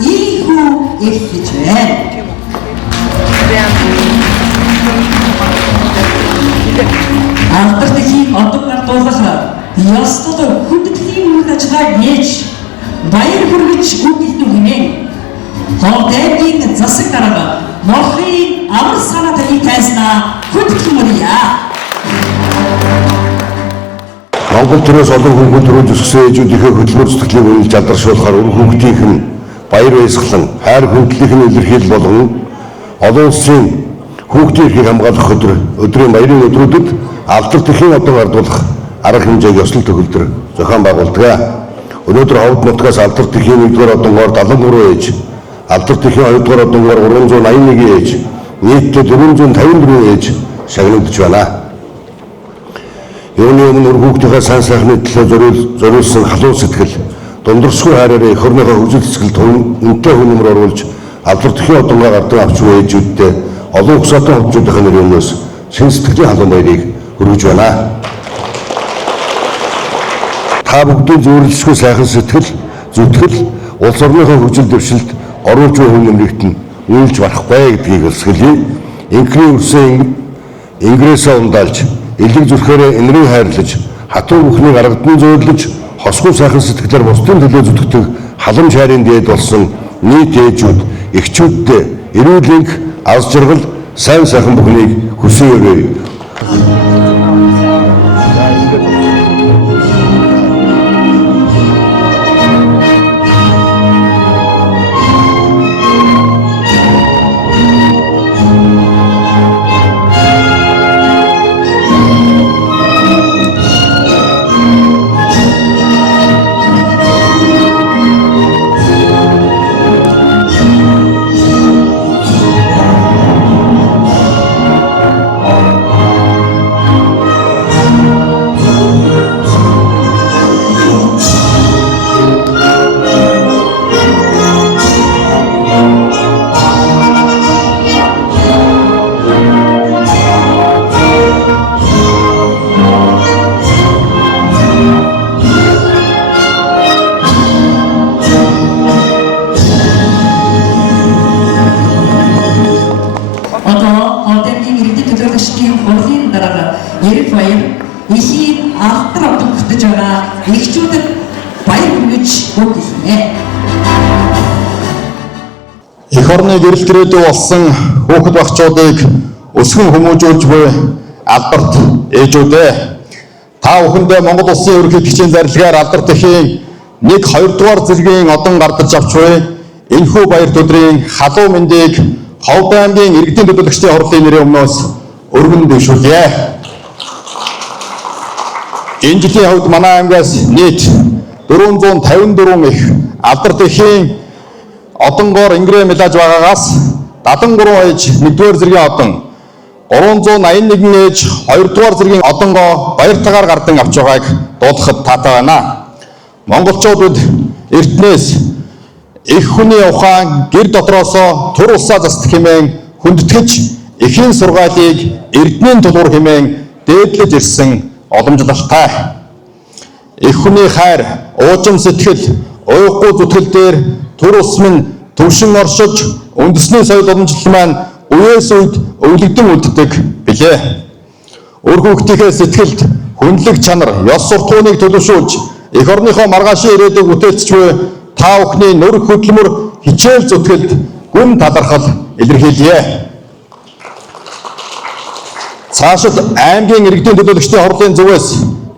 ийхүү их гэж байна. Алдартай одоо гардуулах ёслол хүндэтгэлийн үйл ажиллагааг нээж баяр хүргэж үгдэлтэн хэмээн Холдэмгийн засаг дарга морхийн амар санаатны тайснаа хүндэтгэн мөрийа. Монгол төрөөс олон хүн төрөөж өсгсөн ээжүүдийнхээ хөдөлмөр сэтгэлийг үнэлж алдаршуулахаар үр хүүхдийнх нь баяр баясгалан хайр хөдлөлийнх нь илэрхийлэл болгон олон улсын хүүхдийн эрхийг хамгаалах өдрийн баярын өдрүүдэд алдартай одон ардуулах арга хэмжээг ёслол төгөлдөр зохион байгуулдаг. Өнөөдөр Ховд нутгаас алдартай 1-р одонгоор 73 ээж, алдартай 2-р одонгоор 381 ээж, нийтдээ 454 ээж шагнагдж байна. Юуны өмнө үр хүүхдийнхээ сайн сайхны төлөө зориулсан халуун сэтгэл, дундэрсгүй хайраараа эх орныхоо хөгжил цэцгэлд үнэтэй хүнэмэр оруулж алдартай одонгоо гардан авч буй ээжүүдтэй олон ухсаатан хөвчүүдийн нэрнээс шин сэтгэлийн халуун баярыг хүргэж байна. Та бүгдийн зөвөрлөсгүй сайхан сэтгэл, зүтгэл улс орныхоо хөгжил дэвшилд оруулж буй хүнэмрэгт нь үйлж барахгүй гэдгийг илэрхийлье. Инкрийн үрсэн ингрээсээ ундаалж элэг зүрхээрээ энэрийн хайрлаж, хатуу бүхнийг аргадны зөөрлөж, хосгүй сайхан сэтгэлээр бусдын төлөө зүтгэдэг халамж хайрын дээд болсон нийт ээжүүд, эхчүүдтэй эрүүл энх, аз жаргал, сайн сайхан бүхнийг хүсье. Эх орны гэрэл төрөөдөө болсон хүүхэд багчуудыг өсгөн хүмүүжүүлж буй алдарт ээжүүдээ та бүхэндээ Монгол Улсын ерөнхий бичгийн зарилгаар алдартай 1-2 дугаар зэргийн одон гардаж авч буй энэхүү баярт өдрийн халуун мэндийг Ховд аймгийн иргэдийн төлөөлөгчдийн хурлын нэрийн өмнөөс өргөн дэвшүүлье. Энэ жилийн хувьд манай аймгаас нийт 454 их алдартай одонгоор ингрээ мэлаж байгаагаас 73 ээж 1-р зэргийн одон, 381 ээж 2-р зэргийн одонгоо баяртайгаар гардан авч байгааг дуудахад таатай байна. Монголчуудад эрдэнэс их хүний ухаан гэр дотроосоо тур улсаа застах хэмээн хүндэтгэж эхийн сургаалыг эрдэнийн тулгуур хэмээн дээдлэж ирсэн уламжлалтай. Их хүний хайр, уужим сэтгэл, уйхгүй зүтгэл дээр тур улс минь төвшин оршиж үндэсний соёл уламжлал маань үеэс үед өвлөгдөн үлддэг билээ. Үр хүүхдийнхээ сэтгэлд хүнлэг чанар, ёс суртахууныг төлөвшүүлж эх орныхоо маргаашийн ирээдүйг бүтээцч буй та бүхний нүрх хөдөлмөр хичээл зүтгэлд гүн талархал илэрхийлье. Цаашид аймгийн иргэдийн төлөөлөгчдийн хурлын зүгээс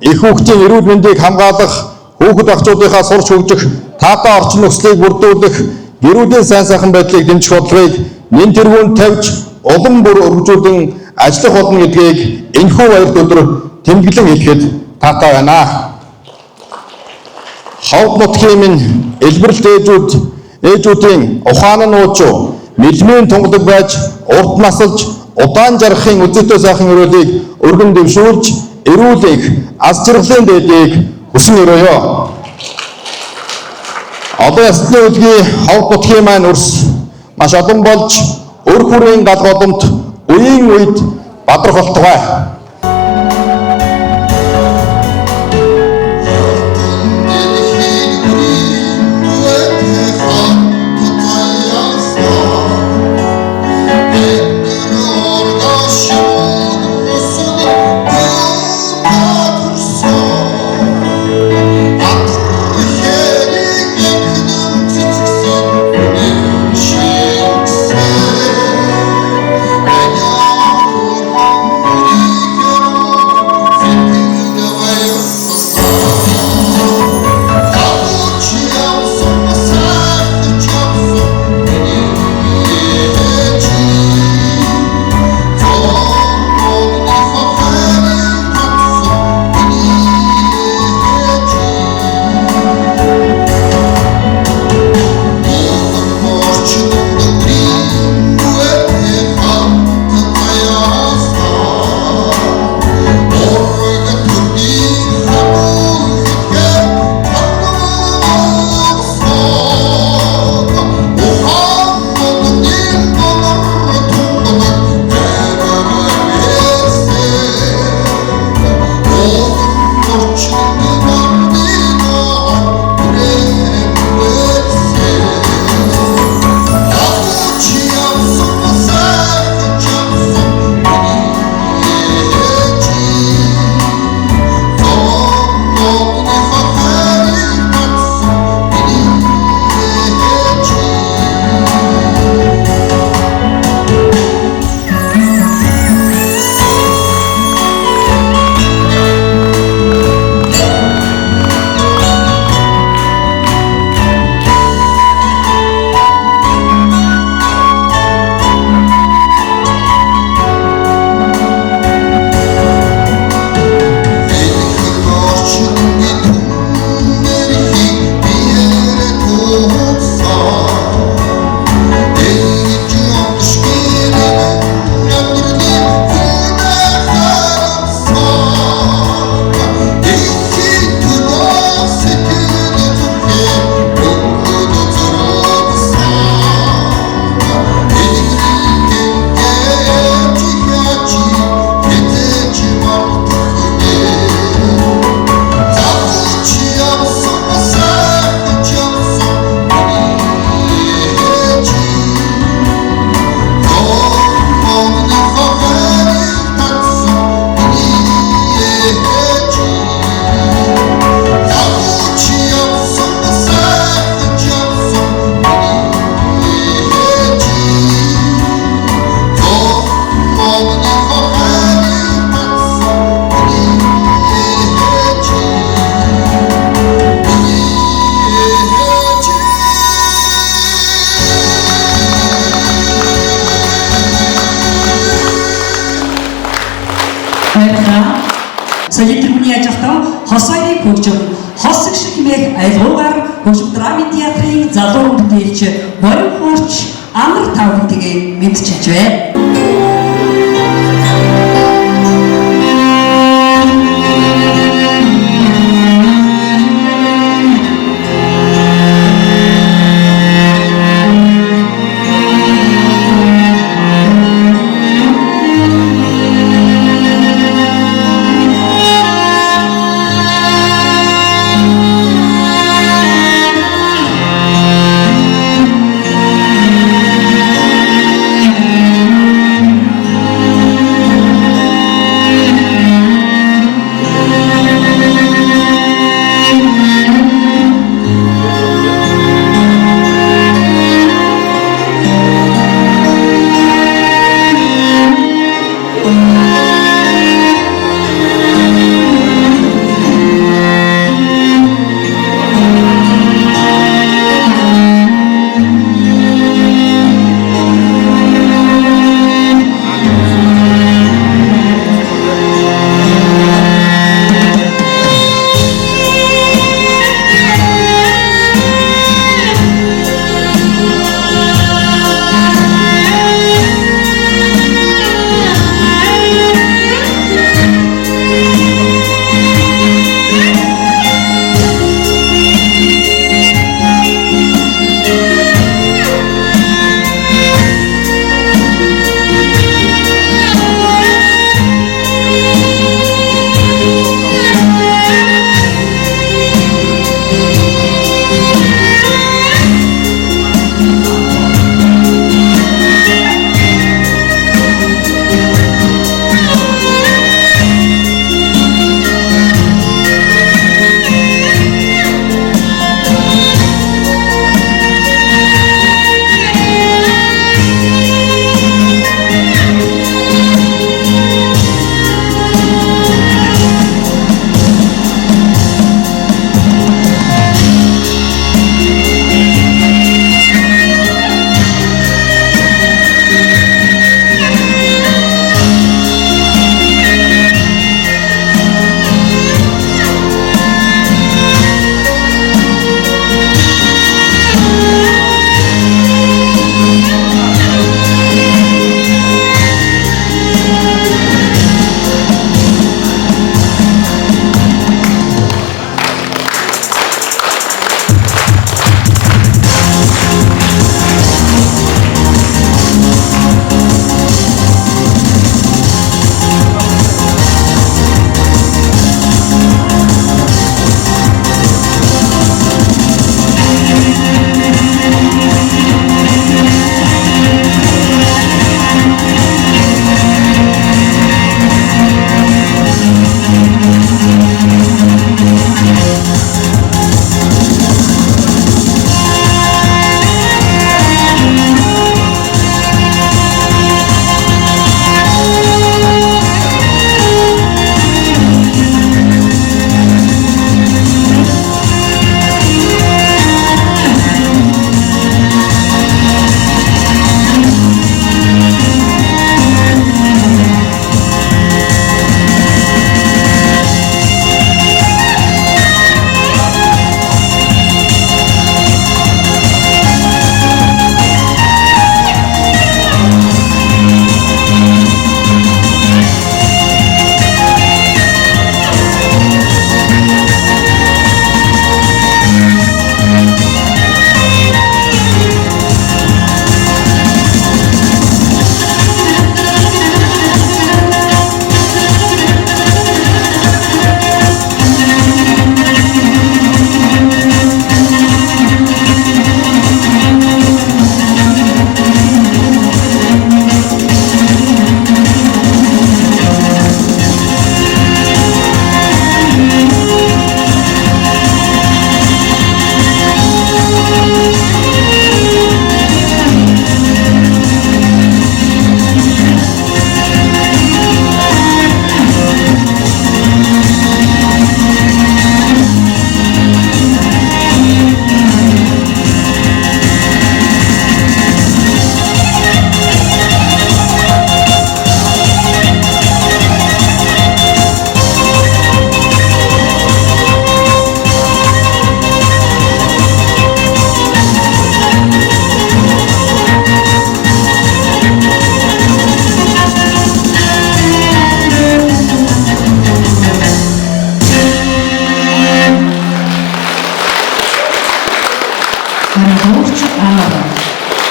их хүүхдийн эрүүл мэндийг хамгаалах, хүүхэд багцуудынхаа сурч хөгжих, таатай орчин нөхцөлийг бүрдүүлэх, гэрүүлийн сайн сайхан байдлыг дэмжих бодлогыг нэн тэргүүнд тавьж улам бүр өргөжүүлэн ажиллах болно гэдгийг энэхүү баярт өдөр тэмдэглэн хэлэхэд таатай байна. Ховд нутгийн минь элбэрэлт ээжүүдийн ухаан нь уучуу, мэлмийн тунгадаг байж, урт насалж, удаан жаргахын үзэгтэй сайхан өрөөлийг өргөн дэвшүүлж, эрүүл энх, аз жаргалын дээдийг хүсэн өрөөё. Одоо ясны үлгий Ховд нутгийн маань өрс маш олон болж өр хүрийн галгоодомт үеийн үед бадрахолтгой. сайхан хос хоёрыг хөгжим хос шиг хэмээх айлгуугаар хөгжим драмын театрын залуу бүтээлч Борин Хуурч амар тавхтгийг мэдчилж байна.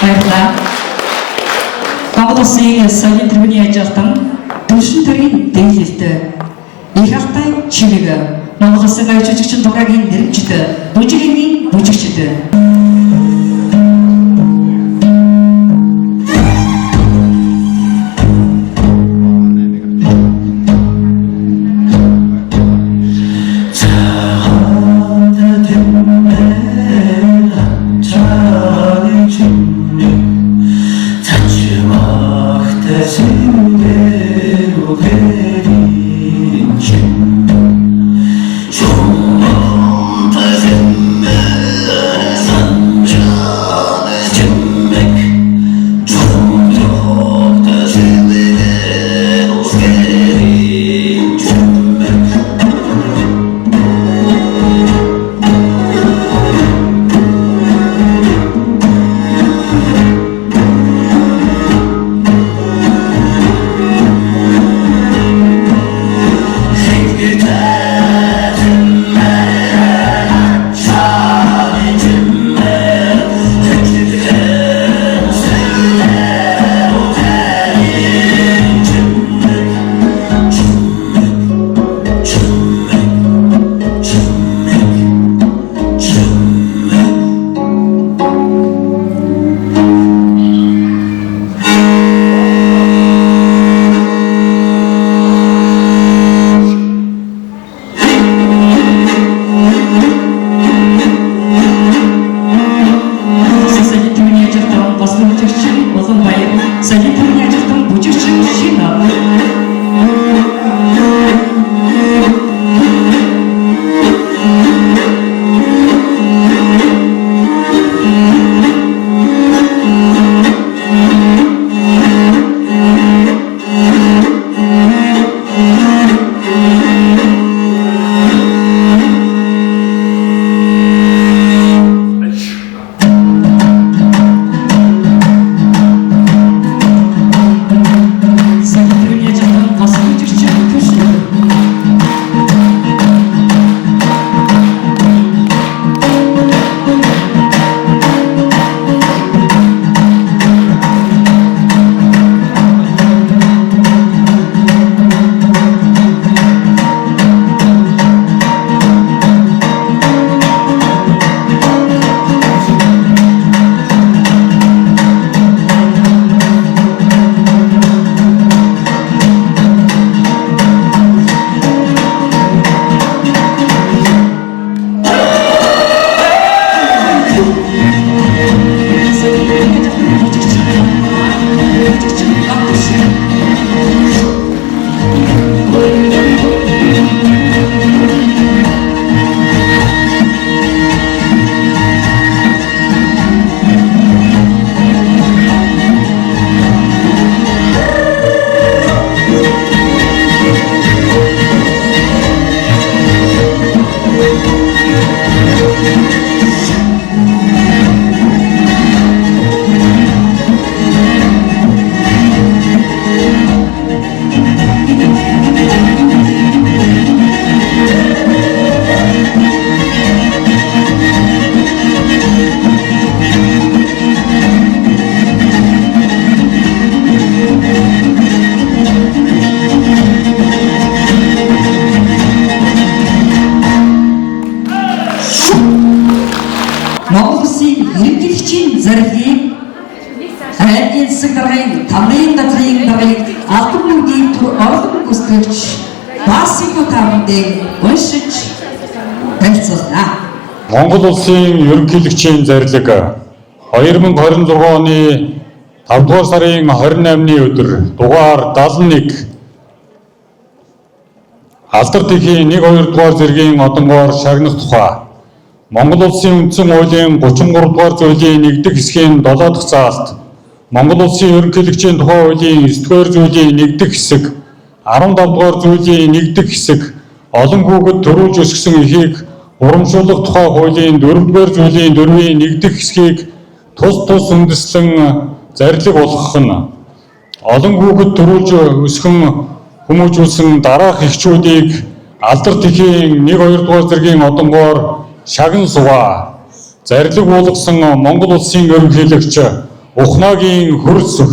баярлалаа. Монгол Улсын соёлын тэргүүний ажилтан түвшин төрийн дэглэлтэй их алтай чимэг Монгол Улсын аяч жүжигчин дугаагийн нэрмжид бүжигийн бүжигчд Монгол Улсын ерөнхийлөгчийн зорилгыг айлын засаг даргын тамирын газрын даргыг албан мөнгөний орлого гүйцэтгэгч Басико Тавдыг уншиж танилцуулнаа. Монгол Улсын ерөнхийлөгчийн зорилго 2026 оны 5 дугаар сарын 28-ны өдөр дугаар 71 алдар тэхийн 1-2 дугаар зэргийн одонгоор шагнах тухай Монгол Улсын үндсэн хуулийн 33 дугаар зүйлийн 1-р хэсгийн 7 дахь заалт Монгол Улсын ерөнхийлөгчийн тухай хуулийн 9-р зүйлийн 1-р хэсэг 15 дугаар зүйлийн 1-р хэсэг олон хүүхэд төрүүлж өсгсөн эхийг урамшуулах тухай хуулийн 4-р зүйлийн 4-ийн 1-р хэсгийг тус үндэслэн зарлиг болгох нь олон хүүхэд төрүүлж өсгөн хүмүүжүүлсэн дараах эхчүүдийг алдар тэхийн 1-2 дугаар зэргийн одонгоор шагнан суваа. зарлиг буулгасан Монгол улсын ерөнхийлөгч Ухногийн хөрс өх